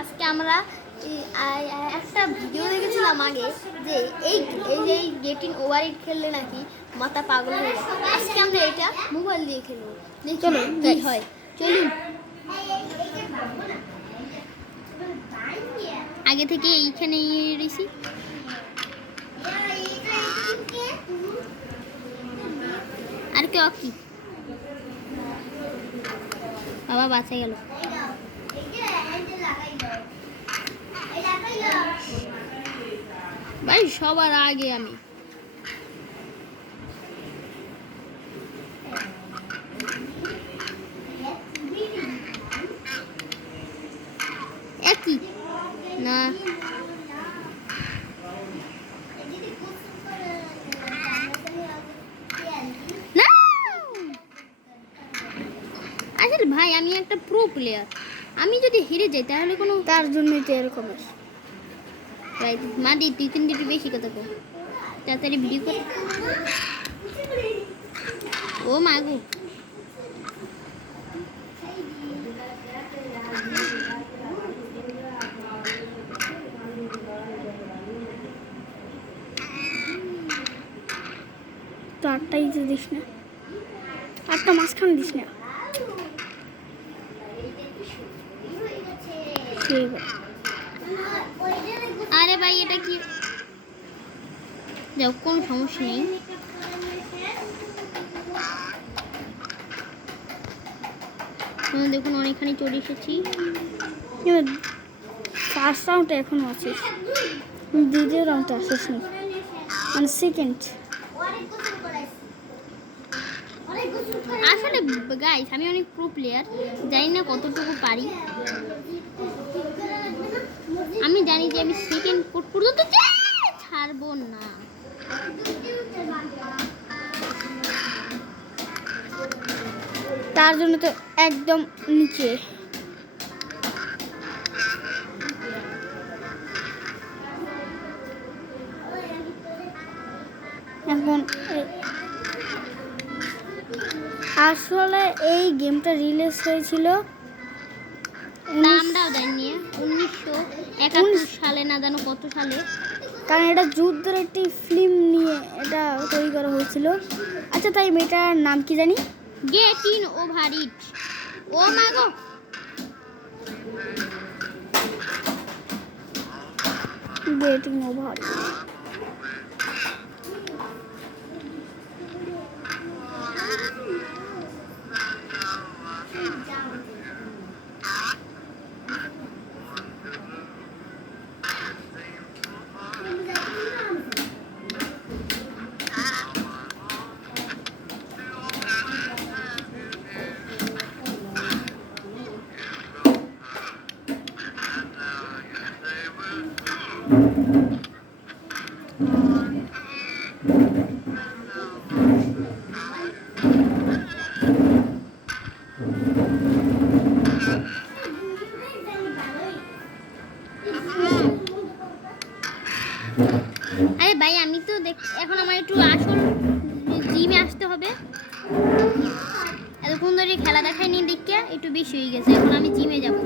আজকে আমরা একটা ভিডিও দেখেছিলাম আগে যে এই যে গেটিং ওভার ইট খেললে নাকি মাথা পাগল হয়ে যায়। আজকে আমরা এটা মোবাইল দিয়ে খেলবো, চলো কি হয় চলুন। আগে থেকে এইখানে রয়েছি। আর কেউ কি বাবা বাঁচা গেল। ভাই সবার আগে আমি একই না আসলে ভাই আমি একটা প্রো প্লেয়ার, আমি যদি হেরে যাই তাহলে কোনো তার জন্যই তো এরকম ভাই মাদি তুই কিন্তু একটু বেশি কথা কর, তাড়াতাড়ি ভিডিও কর। ও মাগু তো আটটাই তো দিস না, আটটা মাঝখানে দিস না। ঠিক আছে আরে ভাই এটা কি যাও, কোনো সমস্যা নেই। দেখুন অনেকখানি চলে এসেছি। ফার্স্ট রাউন্ডে এখনো আছিস, দ্বিতীয় রাউন্ডে আসিস নি, মানে সেকেন্ড। আসলে গাইস আমি অনেক প্রো প্লেয়ার, জানি না কতটুকু পারি। আমি জানি যে আমি সেকেন্ড পর্যন্ত ছাড়বো না। তার জন্য তো একদম নিচে। এখন আসলে এই গেমটা রিলিজ হয়েছিল আমরাও জানি 1971 সালে, না জানো কত সালে, কারণ এটা যুদ্ধের একটি ফিল্ম নিয়ে এটা তৈরি করা হয়েছিল। আচ্ছা তাই মেয়েটার নাম কি জানি? Getting over it. ও মা গো গেটিং ওভার ইট। আরে ভাই আমি তো এখন আমার একটু আসল জিমে আসতে হবে। এতক্ষণ ধরে খেলা দেখায়নি দেখে একটু বেশি হয়ে গেছে, এখন আমি জিমে যাব।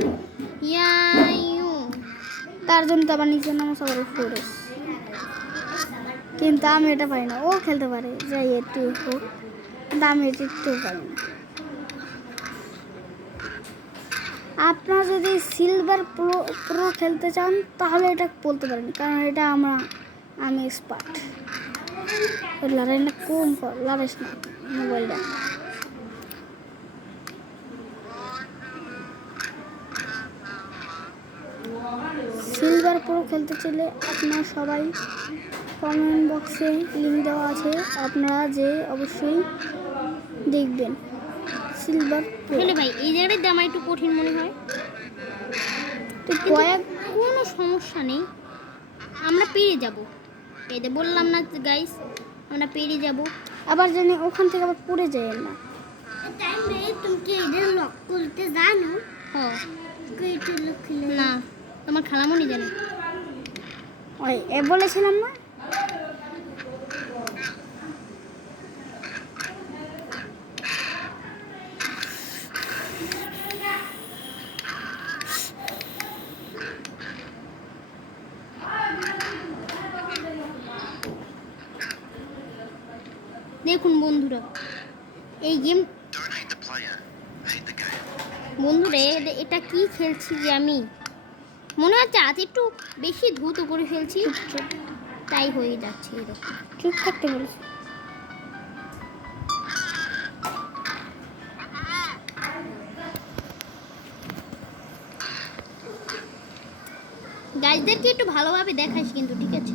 তার জন্য তো আবার নিচে নামা সবার উপরে, কিন্তু আমি এটা পারি না। ও খেলতে পারে যাই একটু হোক, কিন্তু আমি এটা একটু পারি না। আপনারা যদি সিলভার প্রো খেলতে চান তাহলে এটা বলতে পারেন, কারণ এটা আমি এক্সপার্ট। লড়াই না কম কর, লড়াইস না মোবাইলটা। সিলভার প্রো খেলতে চাইলে আপনারা সবাই কমেন্ট বক্সে লিঙ্ক দেওয়া আছে, আপনারা যে অবশ্যই দেখবেন। সিলভার প্রো ভাই এই জায়গাটাতে আমার একটু কঠিন মনে হয়, তো কোনো সমস্যা নেই, আমরা পেরে যাব। পেরে বললাম না গাইস, আমরা পেরে যাব। আবার জানি ওখান থেকে আবার পড়ে যায় না। তুমি কি এটা লক করতে জানো? হ্যাঁ না, তোমার খালামণি জানে। ওই বলেছিলাম না। দেখুন বন্ধুরা, এই গেম বন্ধুরা এটা কি খেলছি যে আমি, মনে হচ্ছে আজ একটু বেশি দ্রুত করে ফেলছি, তাই হয়ে যাচ্ছে এরকম। চুপ থাকতে বলেছি। গাইজদেরকে একটু ভালোভাবে দেখাইস কিন্তু, ঠিক আছে?